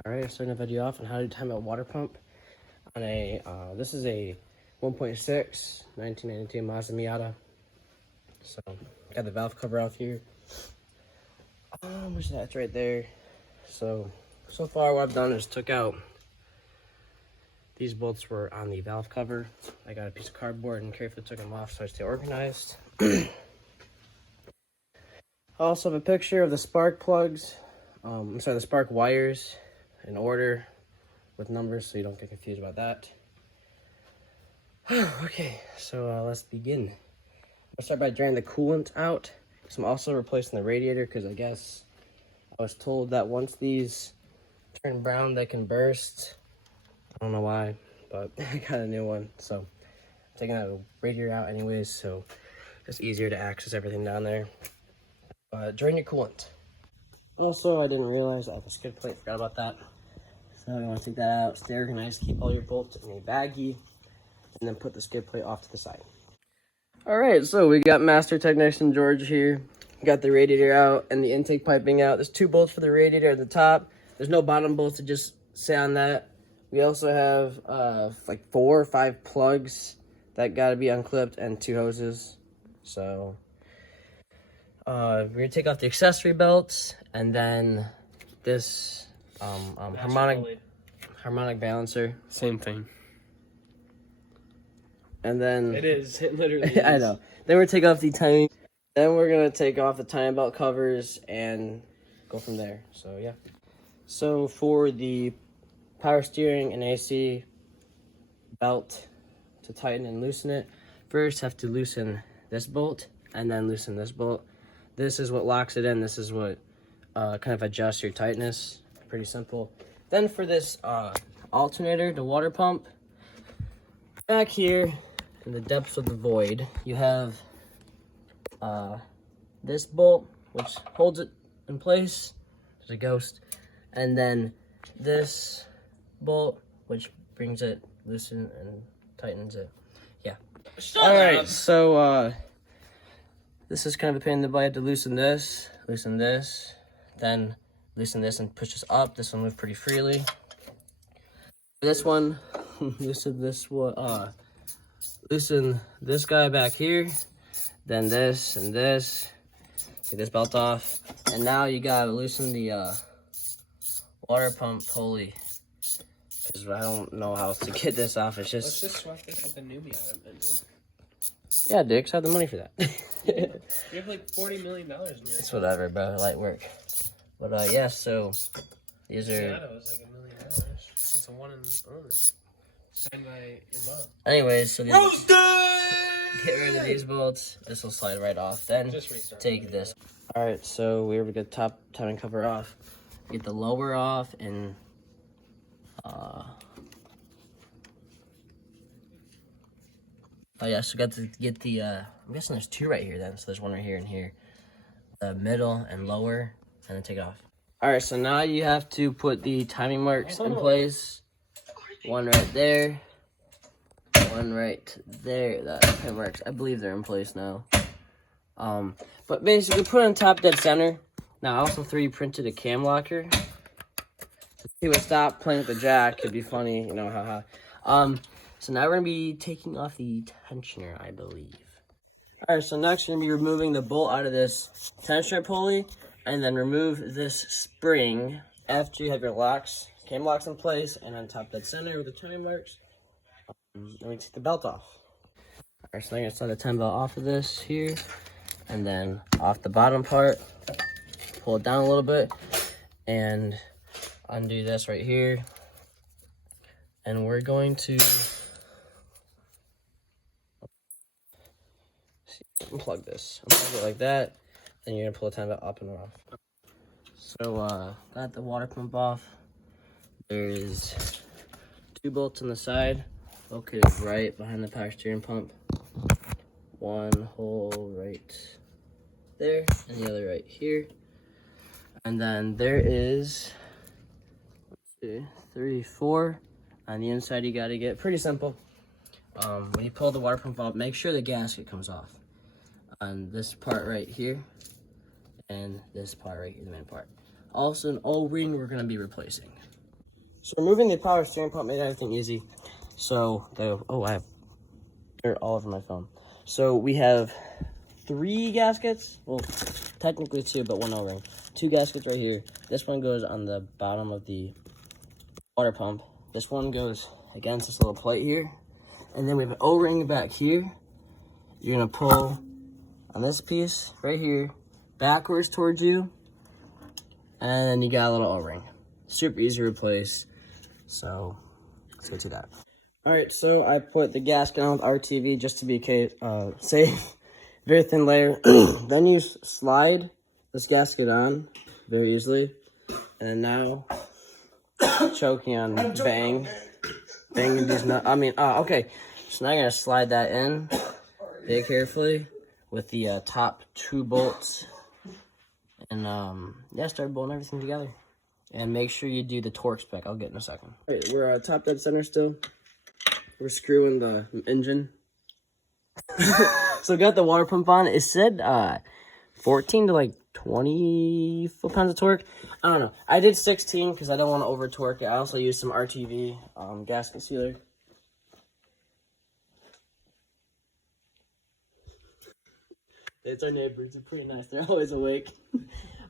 Alright, I'm starting the video off on how to time a water pump on a, this is a 1.6 1992 Mazda Miata. So, got the valve cover off here. Where's that? It's right there. So far what I've done is took out, these bolts were on the valve cover. I got a piece of cardboard and carefully took them off so I stay organized. I also have a picture of the spark plugs, the spark wires in order with numbers so you don't get confused about that. Okay, so let's begin. I'll start by draining the coolant out. So I'm also replacing the radiator because I guess I was told that once these turn brown they can burst. I don't know why, but I got a new one. So I'm taking that radiator out anyways, so it's easier to access everything down there. Drain your coolant. Also, I didn't realize I have a skid plate, forgot about that. So you want to take that out, stay organized, keep all your bolts in a baggie, and then put the skid plate off to the side. Alright, so we got Master Technician George here. Got the radiator out and the intake piping out. There's 2 bolts for the radiator at the top. There's no bottom bolts to just sit on that. We also have like 4 or 5 plugs that got to be unclipped and 2 hoses. So we're going to take off the accessory belts and then this harmonic balancer. Same thing. And then It literally is. I know. Then we're take off the timing. Then we're gonna take off the timing belt covers and go from there. So yeah. So for the power steering and AC belt to tighten and loosen it, first have to loosen this bolt and then loosen this bolt. This is what locks it in. This is what kind of adjusts your tightness. Pretty simple. Then for this alternator, the water pump, back here in the depths of the void, you have this bolt, which holds it in place. There's a ghost. And then this bolt, which brings it loosen and tightens it. Yeah. Alright, so this is kind of a pain in the butt. You have to loosen this, then loosen this and push this up. This will move pretty freely. This one, loosen this guy back here, then this and this. Take this belt off, and now you gotta loosen the water pump pulley. Because I don't know how to get this off. It's just. Let's just swap this with the new Miata, man. Yeah, dude, 'cause I have the money for that. You have like $40 million in your account. It's whatever, bro. Light work. But yeah, so these are. Miata was like $1 million. It's a one and only. Signed by your mom. Anyways, so these, get rid of these bolts. This will slide right off. Then take this. All right, so we're gonna get top timing cover off. Get the lower off and oh yeah, so got to get the I'm guessing there's 2 right here then. So there's one right here and here. The middle and lower, and then take it off. All right, so now you have to put the timing marks in place. One right there, one right there. That timing marks, I believe they're in place now. But basically put it on top dead center. Now I also 3D printed a cam locker. He would stop playing with the jack. It'd be funny, you know, haha. So now we're gonna be taking off the tensioner, I believe. All right, so next we're gonna be removing the bolt out of this tensioner pulley, and then remove this spring after you have your locks, cam locks in place, and on top dead center with the timing marks. Then we take the belt off. All right, so I'm gonna slide the 10 belt off of this here, and then off the bottom part, pull it down a little bit, and undo this right here. And we're going to unplug this. Unplug it like that. Then you're gonna pull the 10 belt up and off. So got the water pump off. There's 2 bolts on the side, located right behind the power steering pump. One hole right there, and the other right here. And then there is 3, 4 on the inside. You gotta get pretty simple. When you pull the water pump out, make sure the gasket comes off on this part right here and this part right here, the main part. Also an O-ring we're gonna be replacing. So removing the power steering pump made everything easy. So I have dirt all over my phone. So we have 3 gaskets. Well, technically 2, but 1 O-ring. 2 gaskets right here. This one goes on the bottom of the water pump. This one goes against this little plate here. And then we have an O-ring back here. You're gonna pull on this piece right here, backwards towards you. And then you got a little O-ring. Super easy to replace. So let's go to that. All right, so I put the gasket on with RTV just to be safe. Very thin layer. Then you slide this gasket on very easily. And now choking on banging these nuts. Okay. So now I'm gonna slide that in very carefully with the top 2 bolts. And yeah, start bolting everything together. And make sure you do the torque spec. I'll get in a second. All right, we're top dead center still. We're screwing the engine. So got the water pump on. It said 14 to like 20 foot-pounds of torque. I don't know. I did 16 because I don't want to over torque it. I also used some RTV gasket sealer. It's our neighbors. They're pretty nice. They're always awake.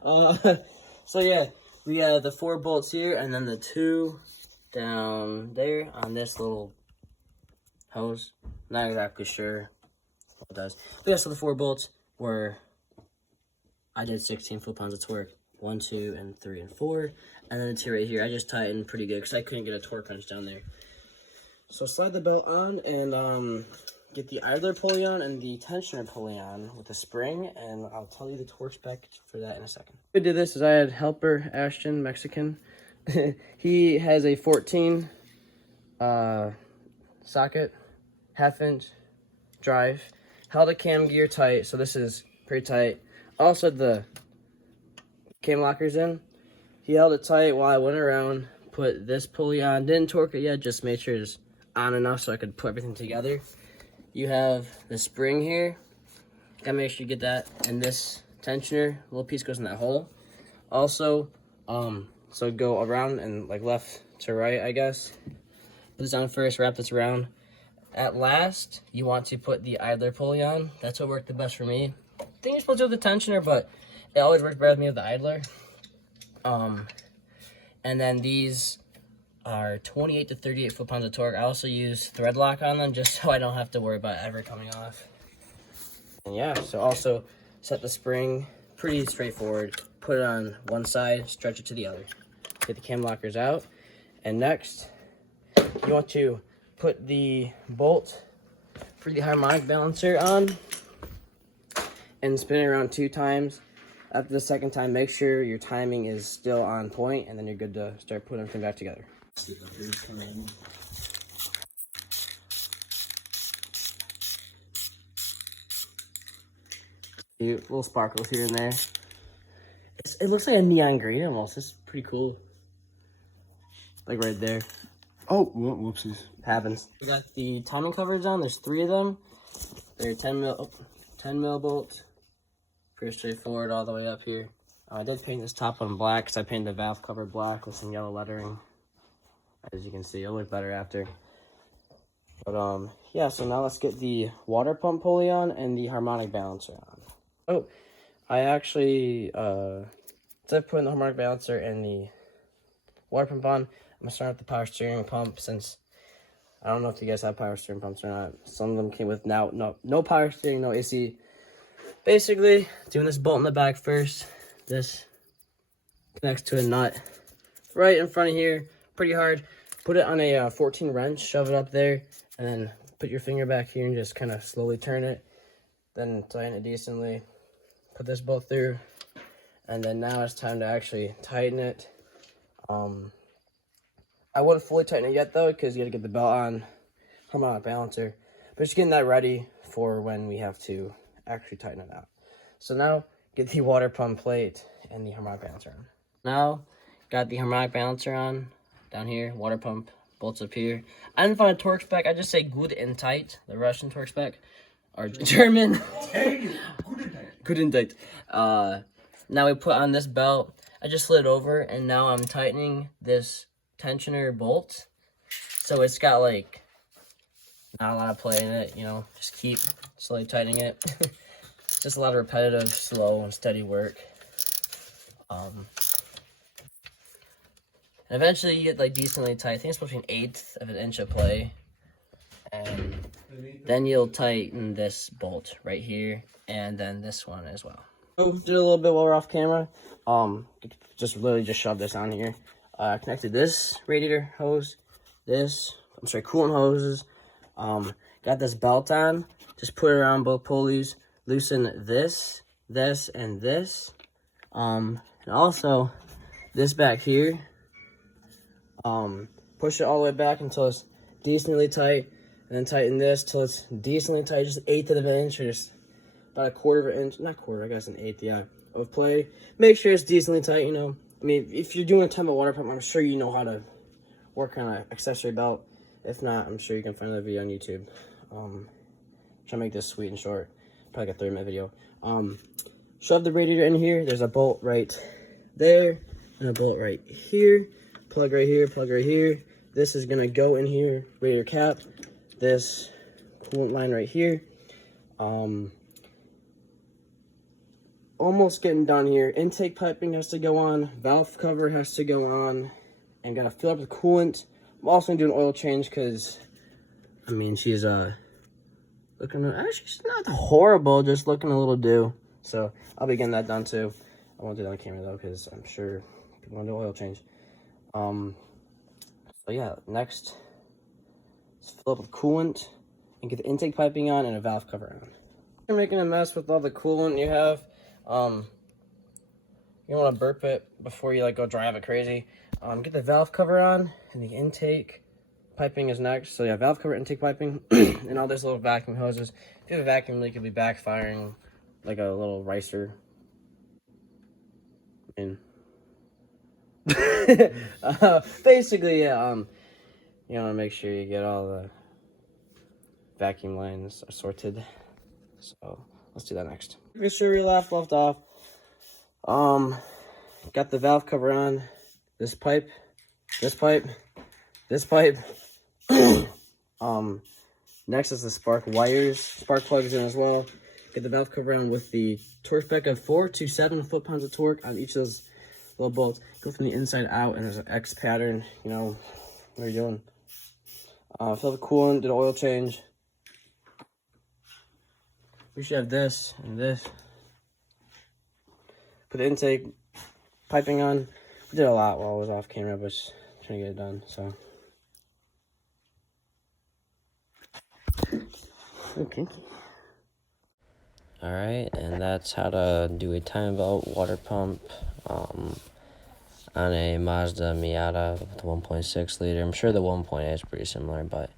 So yeah, we have the 4 bolts here and then the 2 down there on this little hose. Not exactly sure what it does. But yeah, so the 4 bolts were, I did 16 foot-pounds of torque. 1, 2, and 3, and 4. And then the 2 right here, I just tightened pretty good because I couldn't get a torque wrench down there. So slide the belt on and get the idler pulley on and the tensioner pulley on with a spring, and I'll tell you the torque spec for that in a second. What I did this is I had helper Ashton, Mexican. He has a 14 socket, 1/2 inch drive. Held a cam gear tight, so this is pretty tight. Also the cam lockers in. He held it tight while I went around, put this pulley on. Didn't torque it yet, just made sure it's on enough so I could put everything together. You have the spring here. Gotta make sure you get that. And this tensioner, little piece goes in that hole. Also, so go around and like left to right, I guess. Put this on first, wrap this around. At last, you want to put the idler pulley on. That's what worked the best for me. I think you're supposed to do the tensioner, but it always works better with me with the idler. And then these are 28 to 38 foot-pounds of torque. I also use thread lock on them just so I don't have to worry about it ever coming off. And yeah, so also set the spring, pretty straightforward. Put it on one side, stretch it to the other. Get the cam lockers out. And next, you want to put the bolt for the harmonic balancer on and spin it around 2 times. After the second time, make sure your timing is still on point, and then you're good to start putting everything back together. Cute little sparkles here and there. It looks like a neon green almost. It's pretty cool. Like right there. Oh, whoopsies. Happens. We got the timing covers on. There's 3 of them. They're 10 mil bolts. Pretty straightforward all the way up here. I did paint this top one black because I painted the valve cover black with some yellow lettering. As you can see, it'll look better after. But yeah, so now let's get the water pump pulley on and the harmonic balancer on. Oh, I actually, instead of putting the harmonic balancer and the water pump on, I'm gonna start with the power steering pump, since I don't know if you guys have power steering pumps or not. Some of them came with no power steering, no AC. Basically, doing this bolt in the back first. This connects to a nut right in front of here, pretty hard. Put it on a 14 wrench, shove it up there, and then put your finger back here and just kind of slowly turn it. Then tighten it decently. Put this bolt through, and then now it's time to actually tighten it. I wouldn't fully tighten it yet though, because you got to get the belt on, harmonic balancer. But just getting that ready for when we have to actually tighten it out. So now get the water pump plate and the harmonic balancer on. Now got the harmonic balancer on down here, water pump bolts up here. I didn't find a torque spec. I just say good and tight, the Russian torque spec, or German. Good and tight. Now we put on this belt. I just slid over, and now I'm tightening this tensioner bolt. So it's got like not a lot of play in it, you know, just keep slowly tightening it. Just a lot of repetitive, slow, and steady work. And eventually you get like decently tight. I think it's supposed to be 1/8 of an inch of play. And then you'll tighten this bolt right here, and then this one as well. So did a little bit while we're off camera. Just literally just shoved this on here. Connected this radiator hose, coolant hoses. Got this belt on. Just put it around both pulleys. Loosen this, and this. And also this back here. Push it all the way back until it's decently tight, and then tighten this till it's decently tight, just 1/8 of an inch, or just about 1/4 of an inch, not quarter, I guess 1/8, yeah, of play. Make sure it's decently tight, you know. I mean, if you're doing a ton of water pump, I'm sure you know how to work on an accessory belt. If not, I'm sure you can find that video on YouTube. Try to make this sweet and short, probably like a 30-minute video. Shove the radiator in here. There's a bolt right there, and a bolt right here. Plug right here, plug right here. This is gonna go in here, radiator cap. This coolant line right here. Almost getting done here. Intake piping has to go on. Valve cover has to go on. And gotta fill up the coolant. I'm also gonna do an oil change because, I mean, she's looking, actually she's not horrible, just looking a little due. So I'll be getting that done too. I won't do that on camera though, because I'm sure people want to do oil change. So yeah, next, let's fill up with coolant and get the intake piping on and a valve cover on. You're making a mess with all the coolant you have. You want to burp it before you like go drive it crazy. Get the valve cover on, and the intake piping is next. So yeah, valve cover, intake piping, and all these little vacuum hoses. If you have a vacuum leak, it'll be backfiring like a little ricer. And basically, yeah, you want to make sure you get all the vacuum lines sorted. So let's do that next. Make sure we left off. Got the valve cover on. This pipe, this pipe, this pipe. Next is the spark wires, spark plugs in as well. Get the valve cover on with the torque spec of 4 to 7 foot-pounds of torque on each of those little bolts. Go from the inside out, and there's an X pattern. You know what are you doing? Fill the coolant, did an oil change. We should have this and this. Put the intake piping on. I did a lot while I was off camera, but just trying to get it done. So okay. Alright, and that's how to do a time belt water pump on a Mazda Miata with 1.6 liter. I'm sure the 1.8 is pretty similar, but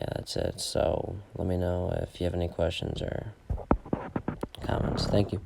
yeah, that's it. So let me know if you have any questions or comments. Thank you.